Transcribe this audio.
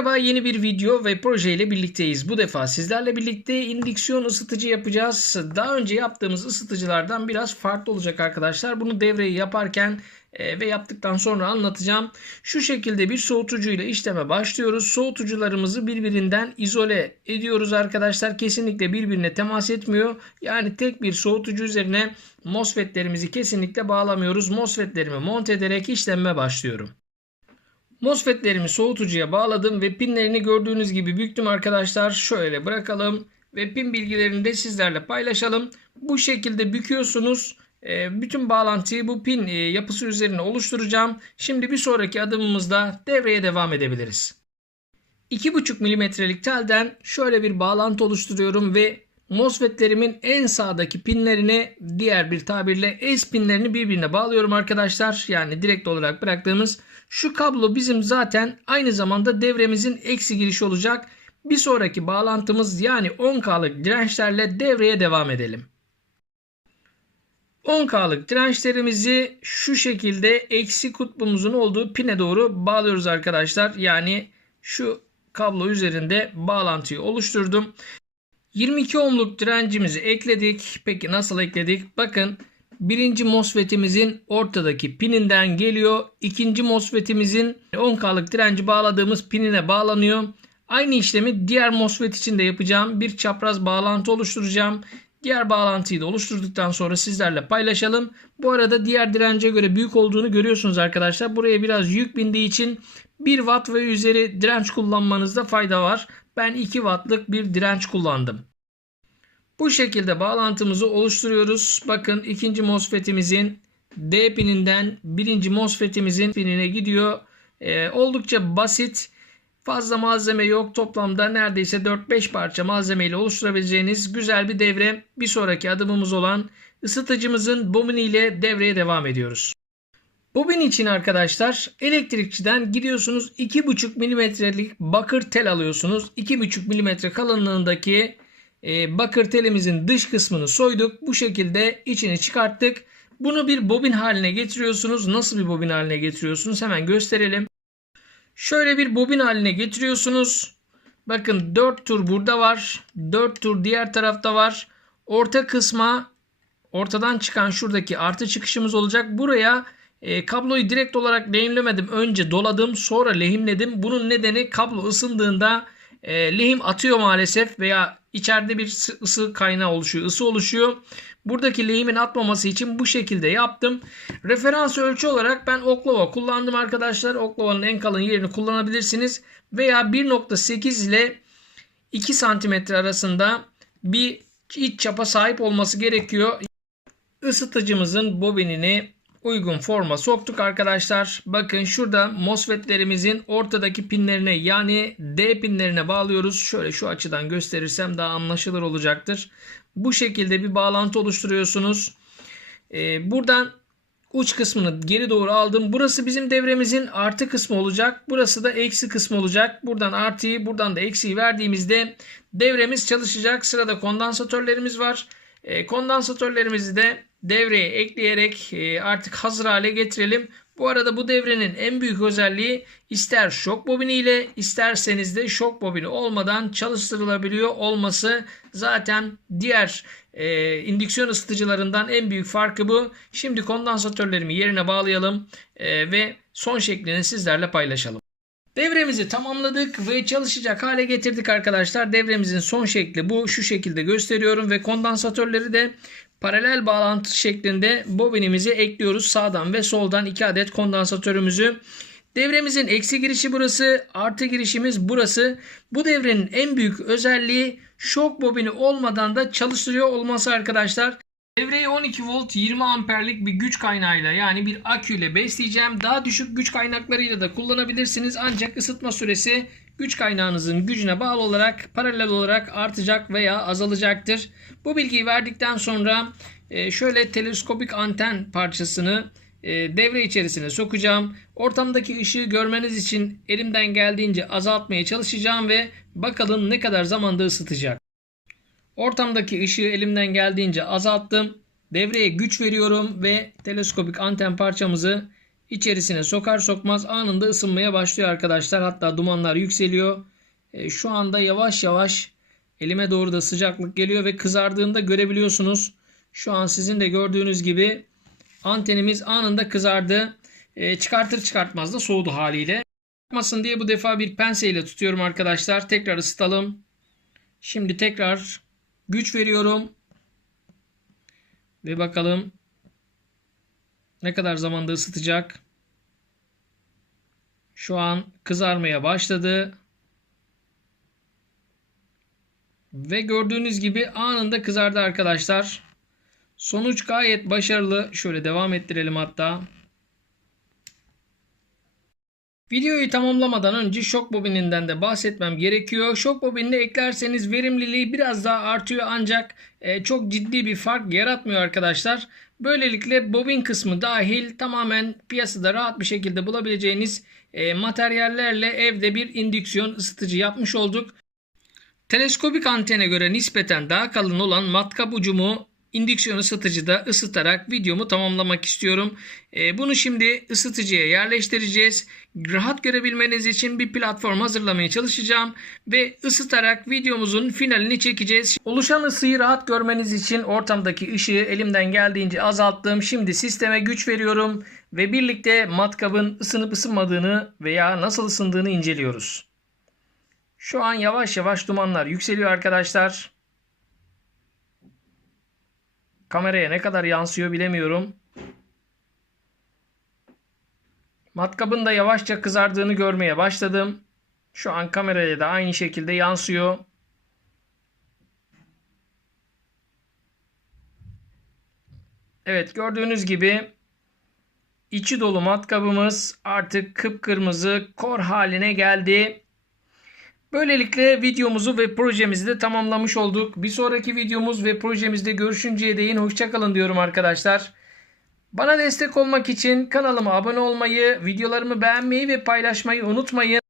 Merhaba, yeni bir video ve proje ile birlikteyiz. Bu defa sizlerle birlikte indüksiyon ısıtıcı yapacağız. Daha önce yaptığımız ısıtıcılardan biraz farklı olacak arkadaşlar. Bunu devreyi yaparken ve yaptıktan sonra anlatacağım. Şu şekilde bir soğutucu ile işleme başlıyoruz. Soğutucularımızı birbirinden izole ediyoruz arkadaşlar. Kesinlikle birbirine temas etmiyor. Yani tek bir soğutucu üzerine MOSFET'lerimizi kesinlikle bağlamıyoruz. MOSFET'lerimi monte ederek işleme başlıyorum. MOSFET'lerimi soğutucuya bağladım ve pinlerini gördüğünüz gibi büktüm arkadaşlar. Şöyle bırakalım ve pin bilgilerini de sizlerle paylaşalım. Bu şekilde büküyorsunuz. Bütün bağlantıyı bu pin yapısı üzerine oluşturacağım. Şimdi bir sonraki adımımızda devreye devam edebiliriz. 2,5 milimetrelik telden şöyle bir bağlantı oluşturuyorum ve MOSFET'lerimin en sağdaki pinlerini, diğer bir tabirle S pinlerini birbirine bağlıyorum arkadaşlar. Yani direkt olarak bıraktığımız şu kablo bizim zaten aynı zamanda devremizin eksi girişi olacak. Bir sonraki bağlantımız yani 10K'lık dirençlerle devreye devam edelim. 10K'lık dirençlerimizi şu şekilde eksi kutbumuzun olduğu pine doğru bağlıyoruz arkadaşlar. Yani şu kablo üzerinde bağlantıyı oluşturdum. 22 ohmluk direncimizi ekledik. Peki nasıl ekledik? Bakın birinci MOSFET'imizin ortadaki pininden geliyor. İkinci MOSFET'imizin 10K'lık direnci bağladığımız pinine bağlanıyor. Aynı işlemi diğer MOSFET için de yapacağım. Bir çapraz bağlantı oluşturacağım. Diğer bağlantıyı da oluşturduktan sonra sizlerle paylaşalım. Bu arada diğer dirence göre büyük olduğunu görüyorsunuz arkadaşlar. Buraya biraz yük bindiği için 1 watt ve üzeri direnç kullanmanızda fayda var. Ben 2 wattlık bir direnç kullandım. Bu şekilde bağlantımızı oluşturuyoruz. Bakın ikinci MOSFET'imizin D pininden birinci MOSFET'imizin pinine gidiyor. Oldukça basit. Fazla malzeme yok. Toplamda neredeyse 4-5 parça malzeme ile oluşturabileceğiniz güzel bir devre. Bir sonraki adımımız olan ısıtıcımızın bobini ile devreye devam ediyoruz. Bobin için arkadaşlar elektrikçiden gidiyorsunuz 2,5 milimetrelik bakır tel alıyorsunuz. 2,5 milimetre kalınlığındaki bakır telimizin dış kısmını soyduk. Bu şekilde içini çıkarttık. Bunu bir bobin haline getiriyorsunuz. Nasıl bir bobin haline getiriyorsunuz? Hemen gösterelim. Şöyle bir bobin haline getiriyorsunuz. Bakın 4 tur burada var. 4 tur diğer tarafta var. Orta kısma ortadan çıkan şuradaki artı çıkışımız olacak. Buraya kabloyu direkt olarak lehimlemedim. Önce doladım, sonra lehimledim. Bunun nedeni kablo ısındığında lehim atıyor maalesef veya içeride bir ısı kaynağı oluşuyor, ısı oluşuyor. Buradaki lehimin atmaması için bu şekilde yaptım. Referans ölçü olarak ben oklava kullandım arkadaşlar. Oklavanın en kalın yerini kullanabilirsiniz. Veya 1,8 ile 2 santimetre arasında bir iç çapa sahip olması gerekiyor. Isıtıcımızın bobinini uygun forma soktuk arkadaşlar. Bakın şurada MOSFET'lerimizin ortadaki pinlerine yani D pinlerine bağlıyoruz. Şöyle şu açıdan gösterirsem daha anlaşılır olacaktır. Bu şekilde bir bağlantı oluşturuyorsunuz. Buradan uç kısmını geri doğru aldım. Burası bizim devremizin artı kısmı olacak. Burası da eksi kısmı olacak. Buradan artıyı buradan da eksiyi verdiğimizde devremiz çalışacak. Sırada kondansatörlerimiz var. Kondansatörlerimizi de devreye ekleyerek artık hazır hale getirelim. Bu arada bu devrenin en büyük özelliği ister şok bobini ile isterseniz de şok bobini olmadan çalıştırılabiliyor olması. Zaten diğer indüksiyon ısıtıcılarından en büyük farkı bu. Şimdi kondansatörlerimi yerine bağlayalım ve son şeklini sizlerle paylaşalım. Devremizi tamamladık ve çalışacak hale getirdik arkadaşlar. Devremizin son şekli bu. Şu şekilde gösteriyorum ve kondansatörleri de paralel bağlantı şeklinde bobinimizi ekliyoruz. Sağdan ve soldan 2 adet kondansatörümüzü. Devremizin eksi girişi burası, artı girişimiz burası. Bu devrenin en büyük özelliği şok bobini olmadan da çalıştırıyor olması arkadaşlar. Devreyi 12 volt 20 amperlik bir güç kaynağıyla yani bir aküyle besleyeceğim. Daha düşük güç kaynaklarıyla da kullanabilirsiniz. Ancak ısıtma süresi güç kaynağınızın gücüne bağlı olarak paralel olarak artacak veya azalacaktır. Bu bilgiyi verdikten sonra şöyle teleskopik anten parçasını devre içerisine sokacağım. Ortamdaki ışığı görmeniz için elimden geldiğince azaltmaya çalışacağım ve bakalım ne kadar zamanda ısıtacak. Ortamdaki ışığı elimden geldiğince azalttım. Devreye güç veriyorum ve teleskopik anten parçamızı içerisine sokar sokmaz anında ısınmaya başlıyor arkadaşlar. Hatta dumanlar yükseliyor. Şu anda yavaş yavaş elime doğru da sıcaklık geliyor ve kızardığında görebiliyorsunuz. Şu an sizin de gördüğünüz gibi antenimiz anında kızardı. Çıkartır çıkartmaz da soğudu haliyle. Yapmasın diye bu defa bir penseyle tutuyorum arkadaşlar. Tekrar ısıtalım. Şimdi tekrar güç veriyorum. Ve bakalım ne kadar zamanda ısıtacak. Şu an kızarmaya başladı. Ve gördüğünüz gibi anında kızardı arkadaşlar. Sonuç gayet başarılı. Şöyle devam ettirelim hatta. Videoyu tamamlamadan önce şok bobininden de bahsetmem gerekiyor. Şok bobinini eklerseniz verimliliği biraz daha artıyor ancak çok ciddi bir fark yaratmıyor arkadaşlar. Böylelikle bobin kısmı dahil tamamen piyasada rahat bir şekilde bulabileceğiniz materyallerle evde bir indüksiyon ısıtıcı yapmış olduk. Teleskopik antene göre nispeten daha kalın olan matkap ucumu indüksiyon ısıtıcıda ısıtarak videomu tamamlamak istiyorum. Bunu şimdi ısıtıcıya yerleştireceğiz. Rahat görebilmeniz için bir platform hazırlamaya çalışacağım ve ısıtarak videomuzun finalini çekeceğiz. Oluşan ısıyı rahat görmeniz için ortamdaki ışığı elimden geldiğince azalttım. Şimdi sisteme güç veriyorum ve birlikte matkabın ısınıp ısınmadığını veya nasıl ısındığını inceliyoruz. Şu an yavaş yavaş dumanlar yükseliyor arkadaşlar. Kameraya ne kadar yansıyor bilemiyorum. Matkabın da yavaşça kızardığını görmeye başladım. Şu an kameraya da aynı şekilde yansıyor. Evet, gördüğünüz gibi içi dolu matkabımız artık kıpkırmızı kor haline geldi. Böylelikle videomuzu ve projemizi de tamamlamış olduk. Bir sonraki videomuz ve projemizde görüşünceye değin hoşça kalın diyorum arkadaşlar. Bana destek olmak için kanalıma abone olmayı, videolarımı beğenmeyi ve paylaşmayı unutmayın.